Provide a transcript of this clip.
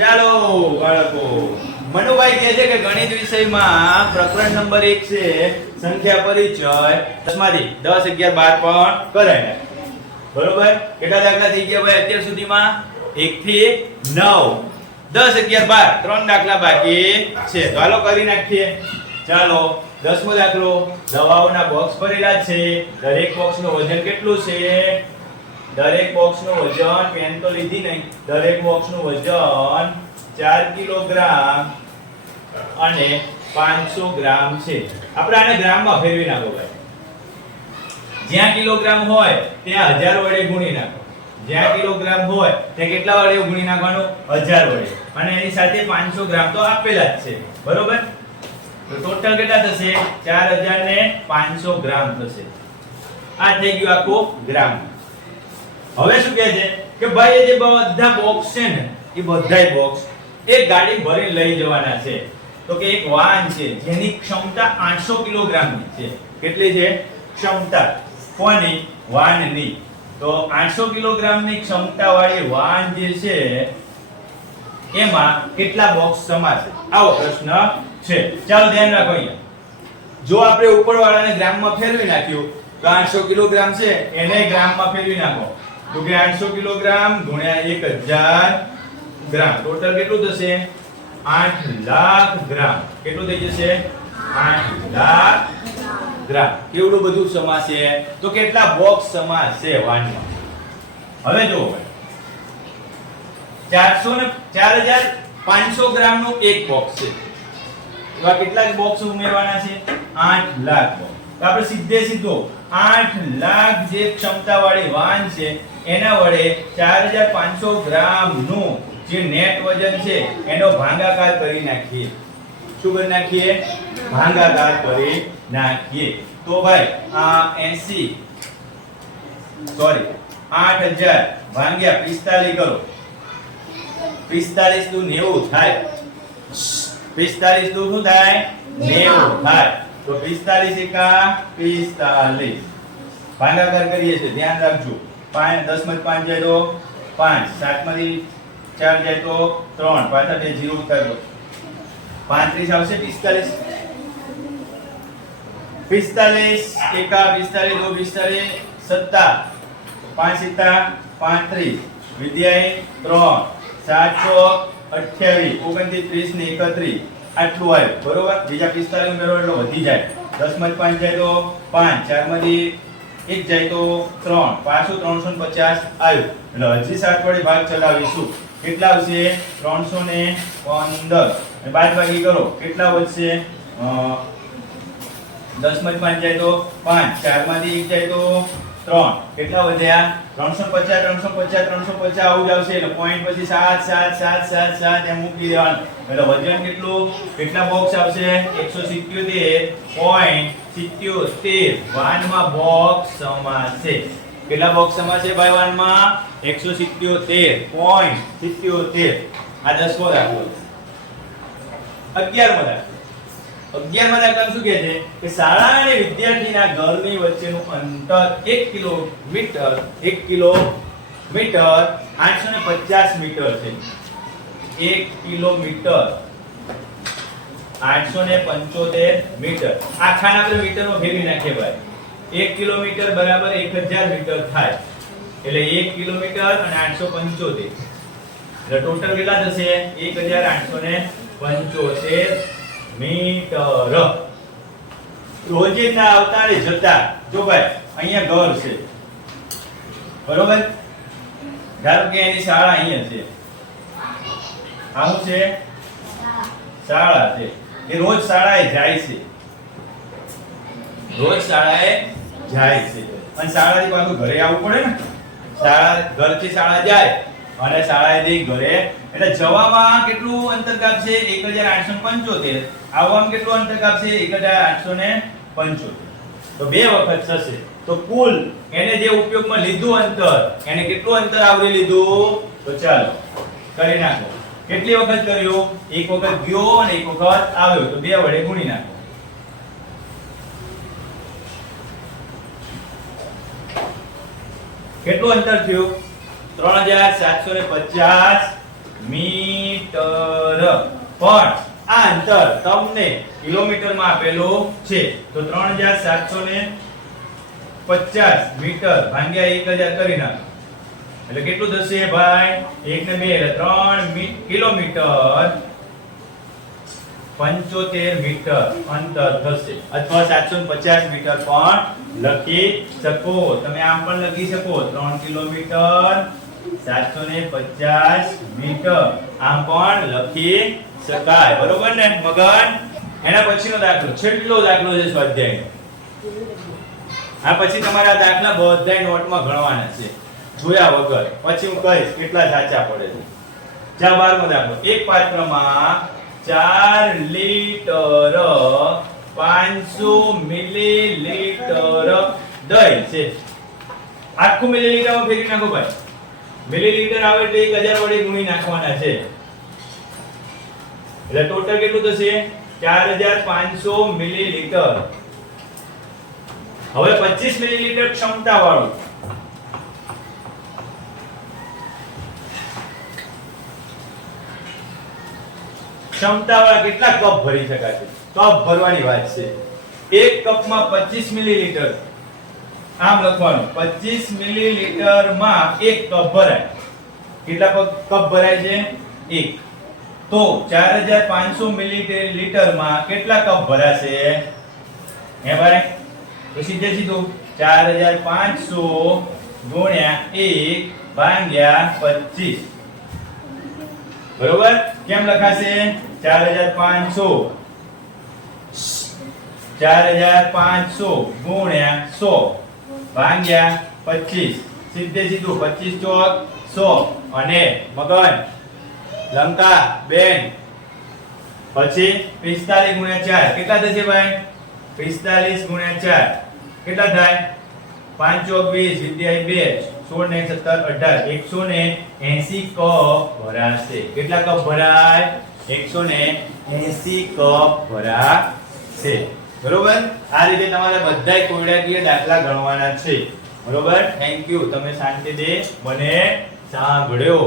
ચાલો બાળકો, મનુભાઈ કહે છે કે ગણિત વિષયમાં પ્રકરણ નંબર 1 છે સંખ્યા પરિચય, 10 માંથી 10, 11, 12 પણ કરાય. બરોબર? કેટલા દાખલા થઈ ગયા ભાઈ અત્યાર સુધીમાં? 1 થી 9, 10, 11, 12 ત્રણ દાખલા બાકી છે. તો હાલો કરી નાખીએ. ચાલો 10મો દાખલો, દવાઓના બોક્સ ભરેલા છે. દરેક બોક્સનું વજન કેટલું છે? દરેક બોક્સનું વજન, પેન તો લીધી નહીં, દરેક બોક્સનું વજન 4 કિલોગ્રામ અને 500 ગ્રામ છે. આપણે આને ગ્રામમાં ફેરવી નાખો ભાઈ. જ્યાં કિલોગ્રામ હોય ત્યાં 1000 વડે ગુણી નાખો. જ્યાં કિલોગ્રામ હોય ત્યાં કેટલા વડે ગુણી નાખવાનું? 1000 વડે. અને એની સાથે 500 ગ્રામ તો આપેલા જ છે. બરોબર? તો ટોટલ કેટલા થશે? 4000 ને 500 ગ્રામ થશે. આ થઈ ગયું આખું ગ્રામ. હવે શું કહે છે કે ભાઈ એ જે બધા બોક્સ છે ને, એ બધાય બોક્સ એક ગાડી ભરીને લઈ જવાના છે. તો કે એક વાહન છે જેની ક્ષમતા 800 કિલોગ્રામની છે. કેટલી છે ક્ષમતા? કોની? વાહનની. તો 800 કિલોગ્રામની ક્ષમતા વાળી વાહન જે છે એમાં કેટલા બોક્સ સમાશે? આવો પ્રશ્ન છે. ચાલો ધ્યાન રાખો. અહીંયા જો આપણે ઉપરવાળાને ગ્રામમાં ફેરવી નાખ્યું તો 800 કિલોગ્રામ છે એને ગ્રામમાં ફેરવી નાખો તો કે 800 કિલોગ્રામ ગુણ્યા 1000 ગ્રામ ટોટલ કેટલું થશે? 8 લાખ ગ્રામ. કેટલું થઈ જશે? 8 લાખ ગ્રામ. કેવડું બધું સમાશે? તો કેટલા બોક્સ સમાશે વાનમાં? હવે જો 4500 ગ્રામ નું એક બોક્સ છે. એવા કેટલા બોક્સ ઉમેરવાના છે? 8 લાખ બોક્સ. તો આપણે સીધો 8 લાખ જે ક્ષમતા વાળી વાહન છે એના વડે 4500 ગ્રામ નું જે નેટ વજન છે એનો ભાગાકાર કરી નાખીએ. શું કરી નાખીએ? ભાગાકાર કરી નાખીએ. તો ભાઈ આ 8000 ભાગ્યા 45 કરો. 45 નું 90 થાય. 45 નું શું થાય? 90 થાય. તો 45 એકા 45 ભાગાકાર કરીએ છીએ. ધ્યાન રાખજો. 5 10 માંથી 5 જાય તો 5, 7 માંથી 4 જાય તો 3, પાછા 2 0 થાય તો 35 આવશે. 45 એકા 45 2 45 7 5 7 35 વિદ્યાય 3 7 28 29 ને 31 આટલું આવ્યું. બરોબર? બીજા 45 ઉમેરો એટલે વધી જાય. 10 માંથી 5 જાય તો 5, 4 માંથી 1 જાય તો 3, પાછું 350 આવ્યું. એટલે હજી 7 વડે ભાગ ચલાવીશું. કેટલા આવશે? 315. અને બાદબાકી કરો. કેટલા વધશે? 10 માંથી 5 જાય તો 5, 4 માંથી 1 જાય તો 3. કેટલા વધ્યા? 350 આવું જ આવશે. એટલે પોઈન્ટ પછી 7 એમ મૂકી દેવાનું. એટલે વજન કેટલું? કેટલા બોક્સ આવશે? 177.77 વાહનમાં બોક્સ સમાશે. કેટલા બોક્સ સમાશે ભાઈ વાહનમાં? 177.77. આ 10મો દાખલો. 11મો દાખલો. 11મા દાખલામાં શું કહે છે કે શાળા અને વિદ્યાર્થીના ઘરની વચ્ચેનું અંતર 1 કિલોમીટર 850 મીટર છે. 1 કિલોમીટર 875 મીટર. આખાને આપણે મીટરમાં ફેરવી નાખીએ ભાઈ. 1 કિલોમીટર બરાબર 1000 મીટર થાય. એટલે 1 કિલોમીટર અને 875 એટલે ટોટલ કેટલા થશે? 1875 મીટર. રોજિંદા આવતા ને જતા. જો ભાઈ અહીંયા ઘર છે. બરોબર? ધારો કે એની શાળા અહીંયા છે. આવું છે શાળા છે. એ રોજ શાળાએ જાય છે. રોજ શાળાએ જાય છે. અને શાળાથી પાછું ઘરે આવવું પડે ને. ઘરથી શાળા જાય અને શાળાએથી ઘરે. એટલે જવામાં કેટલું અંતર કાપશે? 1875. આવવામાં કેટલું અંતર કાપશે? 1875. તો બે વખત થશે. તો કુલ એને જે ઉપયોગમાં લીધું અંતર, એને કેટલું અંતર આવરી લીધું? તો ચાલો કરી નાખો. કેટલી વખત કર્યું? એક વખત ગયો અને એક વખત આવ્યો. તો 2 વડે ગુણી નાખો. કેટલું અંતર થયું? 3750 મીટર. મીટર. પણ આ અંતર તમને કિલોમીટરમાં આપેલું છે તો 3750 મીટર ભાગ્યા 1000 કરી નાખો એટલે કેટલું થશે ભાઈ 1 ને 2 એટલે 3 કિલોમીટર 75 મીટર અંતર થશે અથવા 750 મીટર પણ લખી શકો. તમે આમ પણ લખી શકો 3 કિલોમીટર 750 મીટર આમ પણ લખી શકાય. બરોબર ને મગન? એના પછીનો દાખલો છેલ્લો દાખલો છે સ્વાધ્યાયનો. આ પછી તમારા દાખલા બધાય નોટમાં ગણવાના છે જોયા વગર. પછી હું કહીશ કેટલા સાચા પડે છે. ચાલો 12મો દાખલો. એક પાત્રમાં 4 લીટર 500 મિલીલીટર દહીં છે. આખું મિલીલીટરમાં ફેરવી નાખો ભાઈ. મિલીલીટર આવે એટલે 1000 વડે ગુણી નાખવાના છે એટલે ટોટલ કેટલું થશે 4500 મિલીલીટર. હવે 25 મિલીલીટર ક્ષમતા વાળું ક્ષમતાવાળા કેટલા કપ ભરી શકાશે? કપ ભરવાની વાત છે. એક કપમાં 25 મિલીલીટર આમ લખવાનું 25 મિલીલીટરમાં એક કપ ભરાય. કેટલા કપ ભરાય છે? 1. તો 4500 મિલીલીટરમાં કેટલા કપ ભરાશે? હે ભાઈ તો સીધે સીધું 4500 ગુણ્યા 1 ભાગ્યા 25. બરોબર? કેમ લખાશે? 4500 ગુણ્યા 100 ભાગ્યા 25. સીધે સીધું 25 ચોક 100 અને મગન લંકા બેન પછી 45 ગુણ્યા 4 કેટલા થશે ભાઈ? 45 ગુણ્યા 4 કેટલા થાય? 5 ચોક 20 વિદ્યાય 2 16 ને 17 18 180 કપ ભરાશે. કેટલા કપ ભરાય? 180 કપ ભરાશે. બરોબર? આ રીતે તમારે બધાય કોયડાકીય દાખલા ગણવાના છે. બરોબર? Thank you. તમે શાંતિથી મને સાંભળ્યો.